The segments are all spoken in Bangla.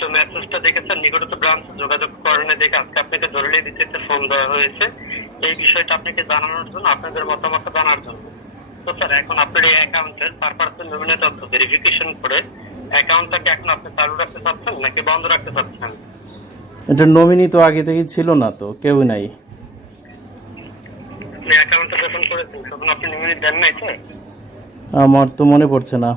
তো মেসেজটা দেখেছেন? নিকটতম ব্রাঞ্চে যোগাযোগ দেখে আজকে আপনাকে জরুরি ভিত্তিতে ফোন দেওয়া হয়েছে। এই বিষয়টা আপনাকে জানানোর জন্য আপনাদের মতামত জানার জন্য। তো স্যার এখন আপনার এই অ্যাকাউন্টের চার পার্সেন্ট বিভিন্ন তথ্য ভেরিফিকেশন করে অ্যাকাউন্টটাকে এখন আপনি চালু রাখতে চাচ্ছেন নাকি বন্ধ রাখতে চাচ্ছেন? এটা নমিনি তো আগে থেকেই ছিল না তো কেউ নাই। আপনি অ্যাকাউন্টটা যখন করেছেন তখন আপনি নিমিট দেন নাই স্যার আমার তো মনে পড়ছে না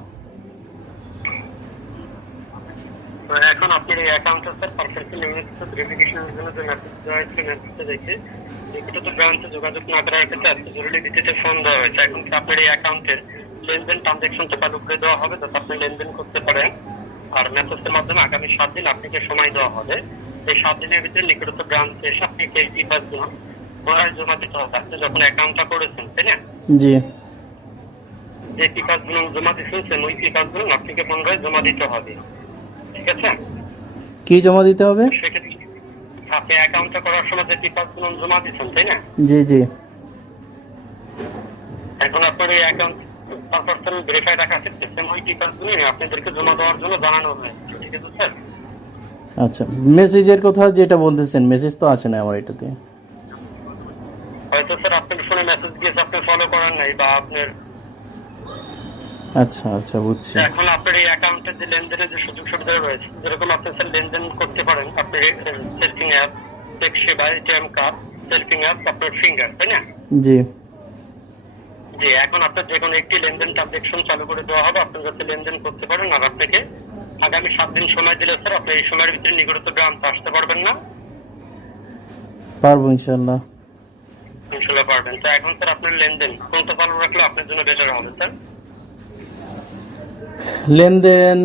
তো এখন আপনি এই অ্যাকাউন্টটা স্যার পারফেক্টলি লিমিট ভেরিফিকেশনের জন্য যে মেসেজ দেওয়া হয়েছে মেসেজটা দেখে নিকটতম ব্রাঞ্চে যোগাযোগ না করার ক্ষেত্রে আজকে জরুরি ভিত্তিতে ফোন দেওয়া হয়েছে। এখন কি আপনার এই অ্যাকাউন্টের লেনদেন ট্রানজেকশনটা চালু করে দেওয়া হবে? যাতে আপনি লেনদেন করতে পারেন। আর মেসেজের মাধ্যমে আগামী সাত দিন আপনাকে সময় দেওয়া হবে। এই সাত দিনের ভিতরে নিকটতম ব্রাঞ্চে এসে আপনি এই টিপাসগুলো পুনরায় জমা দিতে হবে। আপনি যখন অ্যাকাউন্টটা করেছেন তাই না? জি। যে টিপাসগুলো জমা দিয়েছেন ওই টিপাসগুলো আপনাকে পুনরায় জমা দিতে হবে। ঠিক আছে? কি জমা দিতে হবে? আপনি অ্যাকাউন্টটা করার সময় যে টিপাসগুলো জমা দিচ্ছেন তাই না? জি জি। এখন আপনার এই অ্যাকাউন্ট পারপাসন ভেরিফাই রাখা আছে সিস্টেম ওই টিপাসগুলো আপনাদেরকে জমা দেওয়ার জন্য জানানো হয়েছে ঠিক আছে স্যার? আচ্ছা মেসেজের কথা যেটা বলতেছেন মেসেজ তো আসে না আমার এটাতে। হয়তো স্যার আপনার ফোনে মেসেজ গিয়েছে আপনি ফলো করার নাই বা আপনার আচ্ছা আচ্ছা বুঝছি। এখন আপনার এই অ্যাকাউন্টের যে লেনদেনের যে সুযোগ সুবিধা রয়েছে যেরকম আপনি স্যার লেনদেন করতে পারেন আপনি সেলফিং অ্যাপ চেক সেবা এটিএম কার্ড সেলফিং অ্যাপ আপনার ফিঙ্গার তাই না? জি। জি এখন আপনার যে কোনো একটি লেনদেন ট্রানজেকশন চালু করে দেওয়া হবে আপনি যাতে লেনদেন করতে পারেন আর আপনাকে আগামী সাত দিন সময় দিলে স্যার আপনি এই সময়ের ভিতরে নিকটত গ্রামে আসতে পারবেন না। পারব ইনশাল্লাহ ইনশাল্লাহ পারবেন। তো এখন স্যার আপনার লেনদেন কোনটা চালু রাখলে আপনার জন্য বেটার হবে স্যার লেনদেন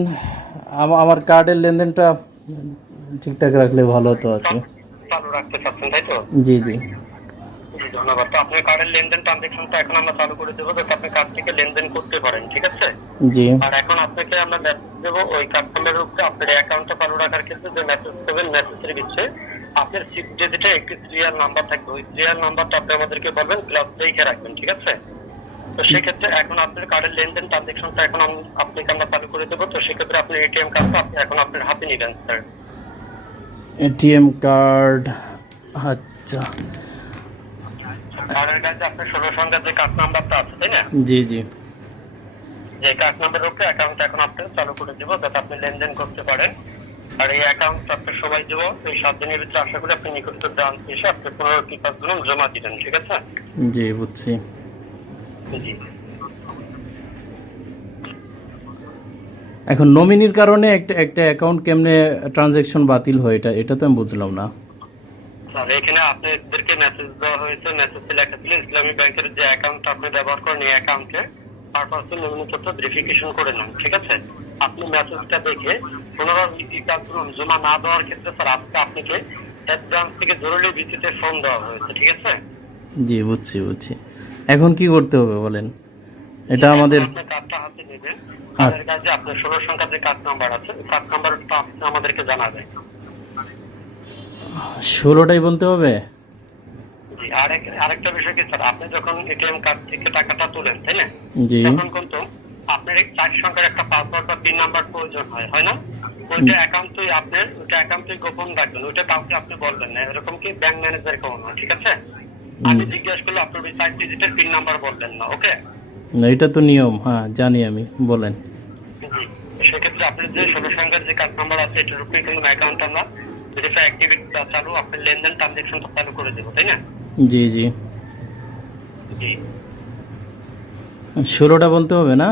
আমার কার্ডের লেনদেনটা ঠিকঠাক রাখলে ভালো হতো আর কি। চালু রাখতে চাচ্ছেন তাই তো? জি জি। জি ধন্যবাদ। তো আপনার কার্ডের লেনদেন ট্রানজেকশনটা এখন আমরা চালু করে দেবো যাতে আপনি কার্ড থেকে লেনদেন করতে পারেন ঠিক আছে? জি। আর এখন আপনাকে আমরা মেসেজ দেবো ওই উপরে আপনার অ্যাকাউন্টটা চালু রাখার ক্ষেত্রে যে মেসেজ দেবেন মেসেজের আপনার একটি সিরিয়াল নাম্বার থাকবে ওই সিরিয়াল নাম্বারটা আপনি আমাদেরকে বলবেন প্লাস লিখে রাখবেন ঠিক আছে? তো সেক্ষেত্রে এখন আপনার কার্ডের লেনদেন ট্রানজেকশনটা এখন আপনাকে আমরা চালু করে দেবো। তো সেক্ষেত্রে আপনি এটিএম কার্ডটা আপনি এখন আপনার হাতে নিবেন স্যার এটিএম কার্ড আচ্ছা। কার্ডের কাছে আপনার ষোলো সংখ্যার যে কার্ড নাম্বারটা আছে তাই না? জি জি। যে কার্ড নাম্বারের উপরে অ্যাকাউন্ট এখন আপনাকে চালু করে দেবো যাতে আপনি লেনদেন করতে পারেন। আর এই অ্যাকাউন্ট আপনার সময় দেবো এই সাত দিনের ভিতরে আশা করি আপনি নিকট ব্রাঞ্চ এসে আপনি পনেরো টিপাসগুলো জমা দিবেন ঠিক আছে? জি বুঝছি। এখন নমিনির কারণে একটা একটা অ্যাকাউন্ট কেমনে ট্রানজ্যাকশন বাতিল হয় এটা এটা তো আমি বুঝলাম না। আর এখানে আপনাদেরকে মেসেজ দেওয়া হয়েছে। মেসেজে লেখা ছিল ইসলামী ব্যাংকের যে অ্যাকাউন্ট আপনি ব্যবহার করেন এই অ্যাকাউন্টে পারপাসে নমিনি তথ্য ভেরিফিকেশন করে নেন। ঠিক আছে? আপনি মেসেজটা দেখে পুনরাবৃত্তি কাজগুলো জমা না দেওয়ার ক্ষেত্রে স্যার আজকে আপনাকে ব্রাঞ্চ থেকে জরুরি ভিত্তিতে ফোন দেওয়া হয়েছে। ঠিক আছে? জি বুঝছি বুঝছি। এখন কি করতে হবে বলেন? এটা আমাদের কার্ডটা হাতে নেবেন কার্ডের কাছে আপনার ষোলো সংখ্যার যে কার্ড নাম্বার আছে কার্ড নাম্বারটা আমাদেরকে জানাবেন ষোলোটাই বলতে হবে? আরেকটা বিষয় কি স্যার আপনি যখন এটিএম কার্ড থেকে টাকাটা তোলেন তাই না? তখন কিন্তু আপনার চার সংখ্যার একটা পাসওয়ার্ড বা পিন নাম্বার প্রয়োজন হয় হয় না? ওইটা অ্যাকাউন্টই আপনার ওইটা অ্যাকাউন্টই গোপন রাখবেন ওইটা কাউকে আপনি বলবেন না। এরকম কি ব্যাংক ম্যানেজার কেউ না ঠিক আছে? আমি জিজ্ঞেস করলে আপনার ওই চার ডিজিটের পিন নাম্বার বললেন না ওকে না, এটা তো নিয়ম হ্যাঁ জানি আমি বলেন। সেক্ষেত্রে আপনার যে ষোলো সংখ্যার যে কার্ড নাম্বার আছে এটার উপরে কিন্তু অ্যাকাউন্ট আমরা অ্যাক্টিভিটি চালু আপনার লেনদেন ট্রানজেকশনটা চালু করে দেবো তাই না? জি জি। জি। ষোলোটা বলতে হবে না?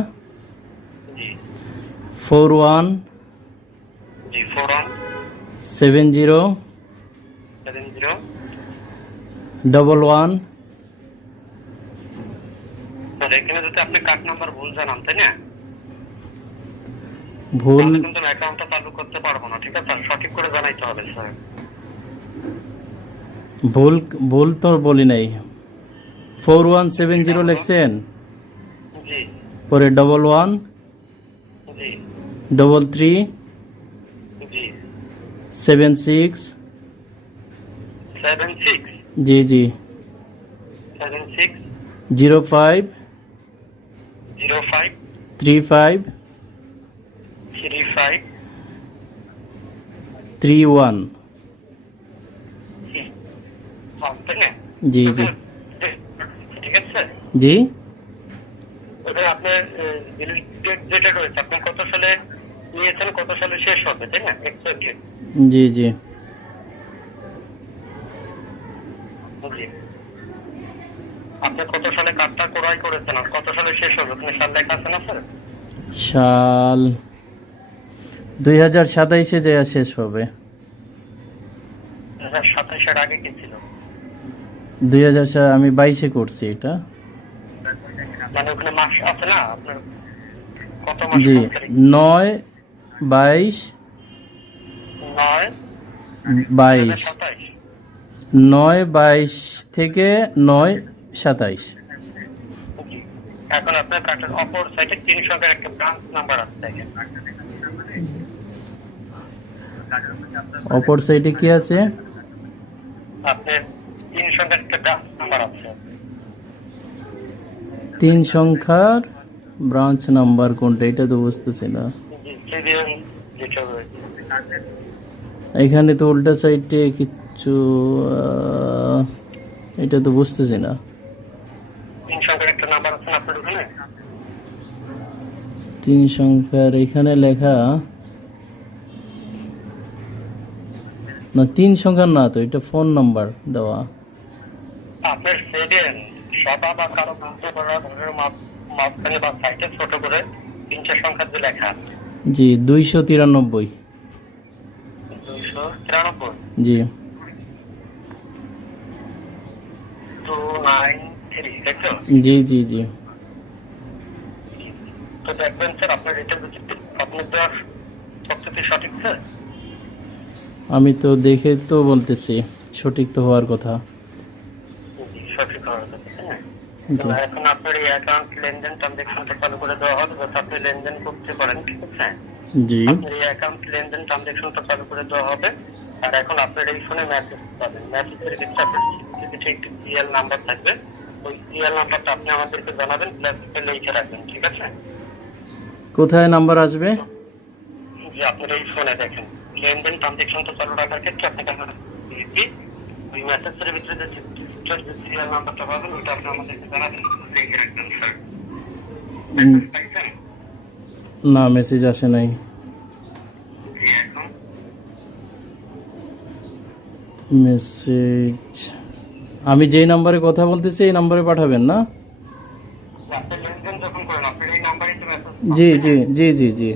ফোর ওয়ান জি four one seven zero seven zero double one এখানে যদি আপনি কার্ড নাম্বার ভুল জানান তাই না? ভুল কিন্তু অ্যাকাউন্টটা চালু করতে পারব না ঠিক আছে? সঠিক করে জানাইতে হবে স্যার ভুল ভুল তো বলি নাই। ফোর ওয়ান সেভেন জিরো লিখছেন? পরে double one double three seven six seven six জি জি। Seven six zero five zero five three five three five three one. না? জি জি। ঠিক আছে। জি। আপনার যেটা রয়েছে। আপনি কত সালে নিয়েছেন কত সালে শেষ হবে তাই না? এক্সাক্টলি জি জি। জি আপনি কত সালে কার্ডটা ক্রয় করেছেন আর কত সালে শেষ হবে ওখানে সাল লেখা আছে না স্যার? সাল দুই হাজার সাতাইশে যে শেষ হবে। দু আগে কি ছিল? দুই হাজার আমি বাইশে করছি এটা। মানে ওখানে মাস আছে না? আপনার কত মাস জি নয় বাইশ নয় বাইশ। নয় বাইশ থেকে নয় সাতাইশ। এখন আপনার কার্ডের অপর সাইডে তিন সংখ্যার একটা ব্রাঞ্চ নাম্বার আছে অপর সাইডে কি আছে? আপনার তিন সংখ্যার একটা ব্রাঞ্চ নাম্বার আছে। তিন সংখ্যার ব্রাঞ্চ নাম্বার কোনটা? এটা তো বুঝতেছি না এখানে তো উল্টা সাইডে কিচ্ছু এটা তো বুঝতেছি না। তিন সংখ্যার এখানে লেখা না তিন সংখ্যার না তো এটা ফোন নাম্বার দেওয়া। আপনার সেদিন সভা বা কারও বুঝতে পারা ঘরের মাঝখানে বা সাইডে ছোট করে তিনটা সংখ্যা যে লেখা। জি দুইশো তিরানব্বই। দুইশো তিরানব্বই? জি টু নাইন থ্রি তাই তো জি জি জি। তো দেখবেন স্যার আপনার এটা আপনার দেওয়ার সবচেয়ে সঠিক স্যার? আমি তো দেখে তো বলতেছি সঠিক তো হওয়ার কথা। সঠিক হওয়ার কথা জি। এখন আপনার এই অ্যাকাউন্ট চালু করে দেওয়া হবে যাতে আপনি লেনদেন করতে পারেন ঠিক আছে? জি। আপনার এই অ্যাকাউন্ট লেনদেন ট্রানজেকশনটা চালু করে দেওয়া হবে। আর এখন আপনার এই ফোনে মেসেজ পাবেন। মেসেজের ভিতরে আপনার কিছু একটি সিএল নাম্বার থাকবে ওই সিএল নাম্বারটা আপনি আমাদেরকে জানাবেন প্লাস লিখে রাখবেন ঠিক আছে? কোথায় নাম্বার আসবে? যে আপনার এই ফোনে দেখেন। লেনদেন ট্রানজেকশনটা চালু রাখার ক্ষেত্রে আপনাকে ওই মেসেজের ভিতরে যে সিরিয়াল নাম্বারটা পাবেন ওইটা আপনি আমাদেরকে জানাবেন লিখে রাখবেন স্যার না মেসেজ আসে নাই জি, এখন মেসেজ আমি যেই নাম্বারে কথা বলতেছি এই নাম্বারে পাঠাবেন না? জি জি জি জি জি।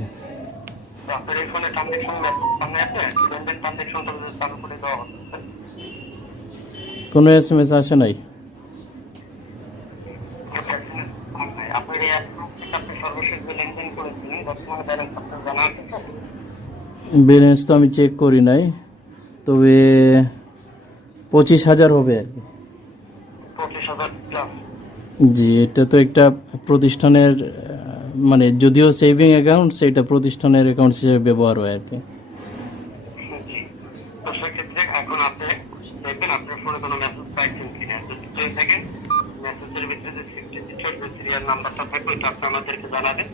কোনো এস এম এস আসে নাই? ব্যালেন্স তো আমি চেক করি নাই তবে পঁচিশ হাজার হবে আর কি। জি, এটা তো একটা প্রতিষ্ঠানের মানে যদিও সেভিং অ্যাকাউন্ট সেটা প্রতিষ্ঠানের অ্যাকাউন্ট হিসেবে ব্যবহার হয় আর কি। আমাদেরকে জানাবেন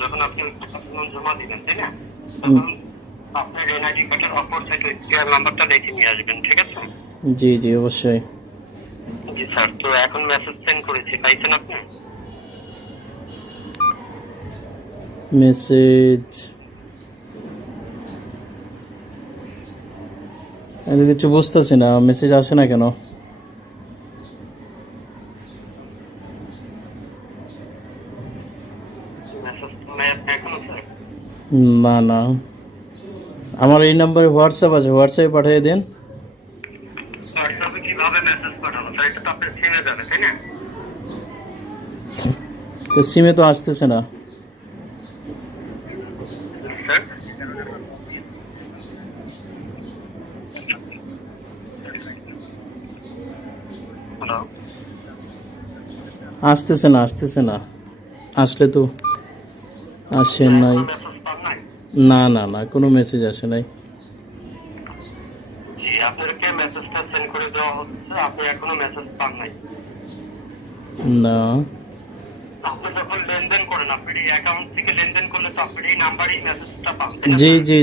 যখন আপনি জমা দিবেন তাই না কার্ডের অপর সাইড নাম্বারটা দেখে নিয়ে আসবেন ঠিক আছে? জি জি অবশ্যই। জি স্যার তো এখন মেসেজ সেন্ড করেছি পাইছেন আপনি? মেসেজ আমি কিছু বুঝতেছি না মেসেজ আসে না কেন? না না। আমার এই নাম্বারে হোয়াটসঅ্যাপ আছে হোয়াটসঅ্যাপে পাঠিয়ে দিন। হোয়াটসঅ্যাপে কীভাবে মেসেজ পাঠাবো? স্যার এটা তো আপনার সিমে যাবে তাই না? তো সিমে তো আসতেছে না। আসতেছে না আসতেছে না। আসলে তো আসে নাই। মেসেজ পান নাই না না না কোনো মেসেজ আসে নাই। জি মেসেজটা সেন্ড করে দেওয়া হচ্ছে আপনি এখনও মেসেজ পান নাই। না। আপনি যখন লেনদেন করেন আপনি অ্যাকাউন্ট থেকে লেনদেন করলে তো আপনার এই নাম্বারেই মেসেজটা পান তাই জি জি